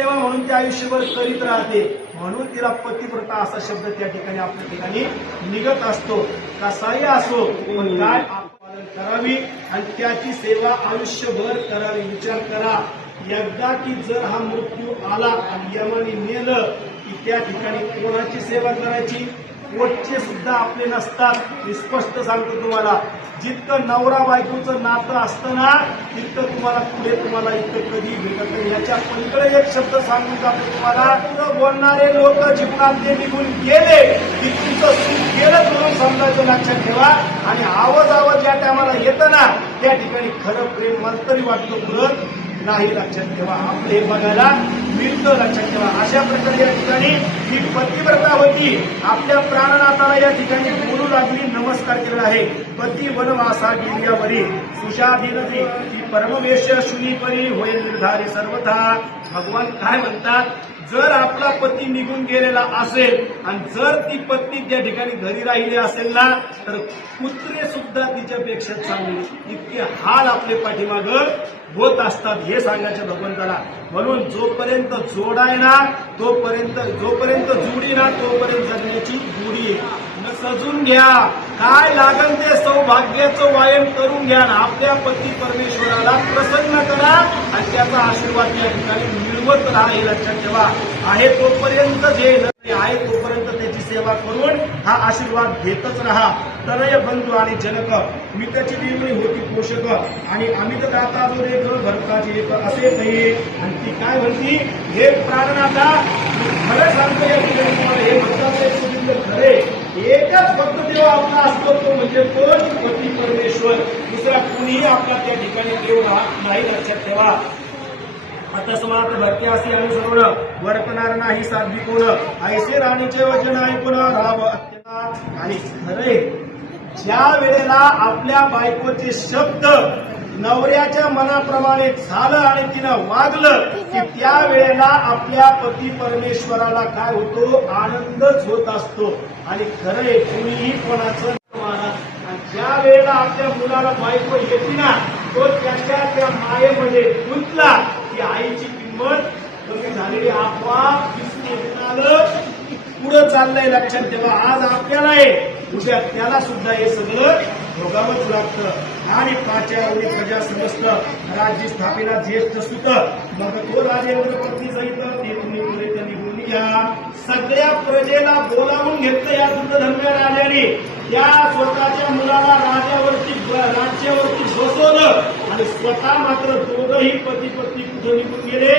सेवा म्हणून ती आयुष्यभर करीत राहते, म्हणून तिला पतिव्रता असा शब्द त्या ठिकाणी आपल्या ठिकाणी निघत असतो. कसाही असो पण काय पालन करावी आणि त्याची सेवा आयुष्यभर करावी. विचार करा, एकदा की जर हा मृत्यू आला आणि यमाने नेलं की त्या ठिकाणी कोणाची सेवा करायची? पोटचे सुद्धा आपले नसतात. मी स्पष्ट सांगतो तुम्हाला, जितकं नवरा बायकोचं नातं असतं ना तितकं तुम्हाला पुढे तुम्हाला इतकं कधी भेटत नाही. याच्या पलीकडे एक शब्द सांगून जातो तुम्हाला, बोलणारे लोक जीवनात ते निघून गेले की तुमचं सुख गेलं म्हणून समजायचं, लक्षात ठेवा. आणि आवाज ज्या टायमाला येतं ना त्या ठिकाणी खरं प्रेम मला तरी वाटतं पुरत नाही. लक्षात ठेवा, आपलं हे बघायला मिळतं. लक्षात ठेवा, अशा प्रकारे या ठिकाणी ही पतिव्रता होती. आपल्या प्राणनाथाला या ठिकाणी बोलू लागली, नमस्कार केला आहे. पती वनवासा गेल्यावरी सुशाधीनती ती परमवेश शुनीपरी होय निर्धारी सर्वथा. भगवान काय म्हणतात, जर आपला पती निघून गेलेला असेल आणि जर ती पत्नी त्या ठिकाणी घरी राहिली असेल ना तर कुत्रे सुद्धा तिच्यापेक्षा चांगले, इतके हाल आपले पाठीमागं होत असतात. हे सांगायचं भगवंताला. म्हणून जोपर्यंत जोड आहे ना जोपर्यंत जुडी ना तोपर्यंत जगण्याची गुढी सजून घ्या. काय लागन ते सौभाग्याचं वायन करून घ्या. आपल्या पती परमेश्वराला प्रसन्न करा आणि त्याचा आशीर्वाद या ठिकाणी मिळवत राहा. हे लक्षात ठेवा. आहे तोपर्यंत जे आहे तोपर्यंत त्याची सेवा करून हा आशीर्वाद घेतच राहा. तनय बंधू आणि जनक मी त्याची देवणी होती पोषक आणि अमित दाता जो रे भरताची एक असे नाही. आणि ती काय म्हणती, हे प्राणनाथा खरं सांगतो या ठिकाणी तुम्हाला, हे भक्ताचे खरे एकच फक्त देव आपला असतो तो म्हणजे कोण? पती परमेश्वर. दुसरा कुणीही आपला त्या ठिकाणी देव नाही. लक्षात ठेवा. आता समाप्त भरती असे अनुसरण वर्तणार नाही साध्वी कोण, ऐसे राणीचे वचन ऐकून राहावं अत्यंत. आणि खरे ज्या वेळेला आपल्या बायकोचे शब्द नवऱ्याच्या मनाप्रमाणे झालं आणि तिनं वागलं की त्या वेळेला आपल्या पती परमेश्वराला काय होतो? आनंदच होत असतो. आणि खरे कुणीही कोणाचं आणि ज्या वेळेला आपल्या मुलाला बायको येते ना तो त्याच्या त्या मायेमध्ये गुंतला की आईची किंमत कमी झालेली आपोआप दिसून येऊन आलं. पुढं चाललंय. लक्षात ठेवा, आज आपल्याला आहे उद्या त्याला सुद्धा हे सगळं भोगावंच लागतं. आणि पाच्यावरी प्रजा समस्त राज्य स्थापना ज्येष्ठ सुत मग तो राजेंद्र पत्नी सहित निघून घ्या. सगळ्या प्रजेला बोलावून घेतलं या दुर्धर्म्य राजाने. त्या स्वतःच्या मुलाला राज्यावरती बसवलं आणि स्वतः मात्र दोघंही पती पत्नी कुठं निघून गेले?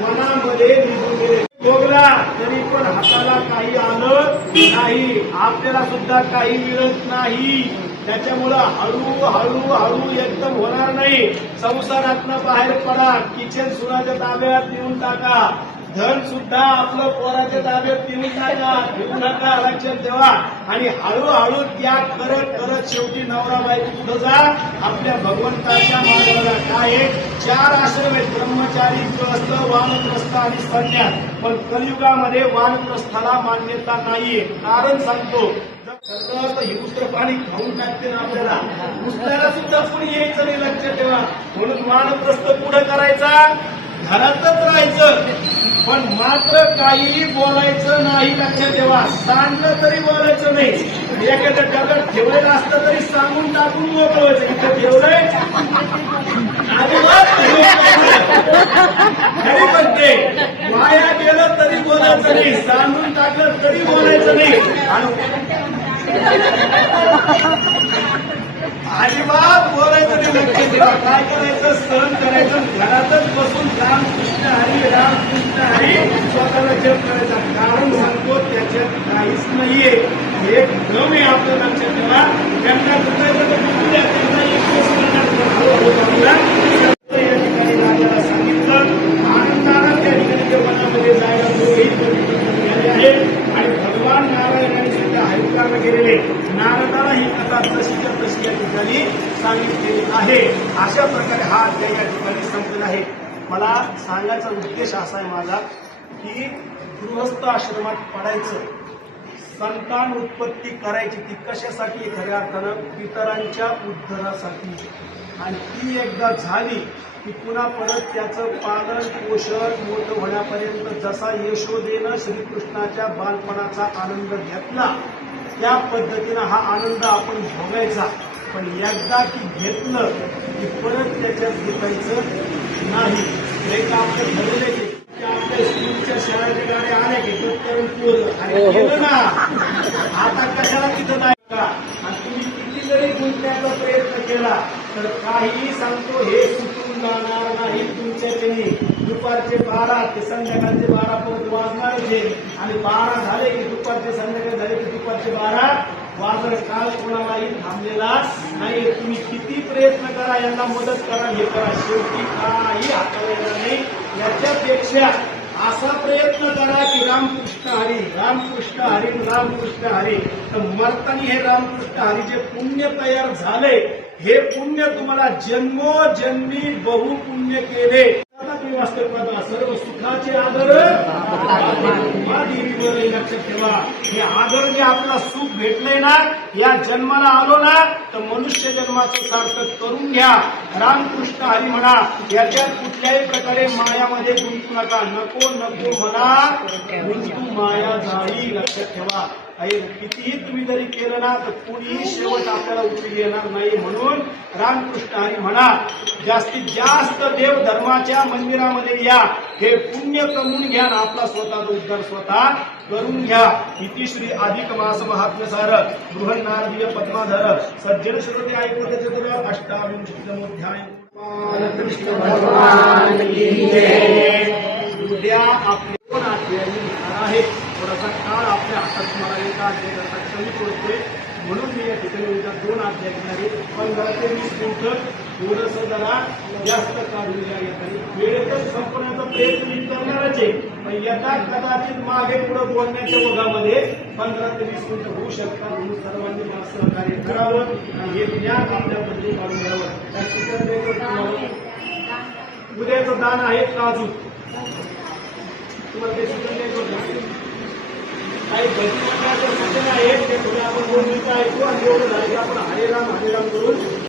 वनामध्ये निघून गेले. भोगला तरी पण हाताला काही आलं नाही. आपल्याला सुद्धा काही मिळत नाही. त्याच्यामुळं हळूहळू एकदम होणार नाही. संसारातनं बाहेर पडा. किचन सुनाच्या ताब्यात देऊन टाका. धन सुद्धा आपलं पोराच्या ताब्यात देऊन टाका. घेऊ नका. लक्षात ठेवा. आणि हळूहळू त्याग करत करत शेवटी नवरा बायको कुठं जा? आपल्या भगवंताच्या मार्गाला. काय 4 आश्रम आहेत, ब्रह्मचारी, गृहस्थ, वानप्रस्थ आणि संन्यास. पण कलियुगामध्ये वानप्रस्थाला मान्यता नाहीये. कारण सांगतो, तर हिंस्त्र पाणी खाऊन टाकते ना आपल्याला, उचलायला सुद्धा पुढे यायचं नाही. लक्षात ठेवा. म्हणून वानप्रस्थ पुढे करायचा, घरातच राहायचं पण मात्र काहीही बोलायचं नाही. लक्षात ठेवा. सांगलं तरी बोलायचं नाही. एखाद्या डब्यात ठेवलेलं असतं तरी सांगून टाकून मोकळवायचं. इथं ठेवलंय खरी म्हणते, वाया गेलं तरी बोलायचं नाही, सांगून टाकलं तरी बोलायचं नाही. अजिबात बोलायचं नाही. लक्षात ठेवा. काय करायचं? सहन करायचं. घरातच बसून रामकृष्ण हरी स्वतःला जप करायचा. कारण सांगतो त्याच्यात काहीच नाहीये. हे भ्रम आहे आपलं. लक्षात ठेवा. त्यांना दुखायचं तर दुखूया, त्यांना या ठिकाणी राजाला सांगितलं. आनंदानं त्या ठिकाणी वनामध्ये जायला दोघेही गेले आहेत. आणि भगवान नारायणाने सुद्धा हरिद्वारला गेलेले. नारदाला ही कथा तशीच्या तशी या ठिकाणी सांगितलेली आहे. अशा प्रकारे हा अध्याय या ठिकाणी संपलेला आहे. मला सांगायचा उद्देश असा आहे माझा की गृहस्थ आश्रमात पडायचं, संतान उत्पत्ती करायची. ती कशासाठी? खऱ्या अर्थानं पितरांच्या उद्धारासाठी. आणि ती एकदा झाली की पुन्हा परत त्याचं पालन पोषण मोठं होण्यापर्यंत जसा यशोदेनं श्रीकृष्णाच्या बालपणाचा आनंद घेतला त्या पद्धतीनं हा आनंद आपण भोगायचा. पण एकदा की घेतलं की परत त्याच्यात घेतायचं नाही. एक आपलं ठरवलं की आपल्या स्कूलच्या शाळेच्या गाड्या आल्या की केलं ना, आता कशाला तिथं नाही का. आणि तुम्ही किती जरी गुंतण्याचा प्रयत्न केला तर काहीही सांगतो हे सुटून जाणार नाही तुमच्याकडे. दुपारचे 12 ते संध्याकाळचे 12 परत वाजणारच आहे. आणि 12 झाले की दुपारचे संध्याकाळी झाले की दुपारचे 12 वाजर काळ कोणालाही थांबलेला नाही. तुम्ही किती प्रयत्न करा, यांना मदत करा, हे करा, शेवटी काही हाताला येणार नाही. याच्यापेक्षा असा प्रयत्न करा की रामकृष्ण हरी रामकृष्ण हरी रामकृष्ण हरी. तर मरतानी हे रामकृष्ण हरीचे पुण्य तयार झाले. हे पुण्य तुम्हाला जन्मोजन्मी बहुपुण्य केले. सर्व सुखाचे आदर देवीवर लक्षात ठेवा. हे आदर जे आपल्याला सुख भेटलंय ना, या जन्माला आलो ना, तर मनुष्य जन्माचं सार्थक करून घ्या. रामकृष्ण हरी म्हणा. याच्यात कुठल्याही प्रकारे मायामध्ये गुंतू नका. नको नको म्हणा, गुंतू माया जाई. लक्षात ठेवा. कितीही तुम्ही जरी केलं ना तर कुणीही शेवट आपल्याला उपयोगी येणार नाही. म्हणून रामकृष्ण हरी म्हणा. जास्तीत जास्त देव धर्माच्या मंदिरामध्ये या. हे पुण्य कमवून घ्या. आपला स्वतःचा उद्धार स्वतः करून घ्या. इति श्री अधिक मास महात्म्यसार बृहन्नारदीय पद्माधर सज्जन श्रोते ऐकून चतुर 28 कृष्ण भगवान की जय. उद्या आपले 2 अध्याय लिहिणार आहे. थोडासा काळ आपल्या हातात मला एका अध्यायाचा कमी पडतोय, म्हणून मी या ठिकाणी उद्या 2 अध्याय घेणार आहे. 15 ते 20 मिनिटं थोडंसं जरा जास्त काढून या ठिकाणी वेळेतच संपण्याचा प्रयत्न मी करणारच आहे. पण यथा कदाचित मागे पुढे बोलण्याच्या ओघामध्ये 15 ते 20 मिनिटं होऊ शकतात. म्हणून सर्वांनी मला सहकार्य करावं आणि हे ज्ञान आपल्या बद्दल काढून घ्यावं. त्या सूचना उद्याचं दान आहे काजू. तुम्हाला ते सूचना द्यायचं काही भजनाच्या सूचना आहेत ते थोडे आपण 2 मिनिटं ऐकू आणि एवढं झालं की आपण हरे राम करून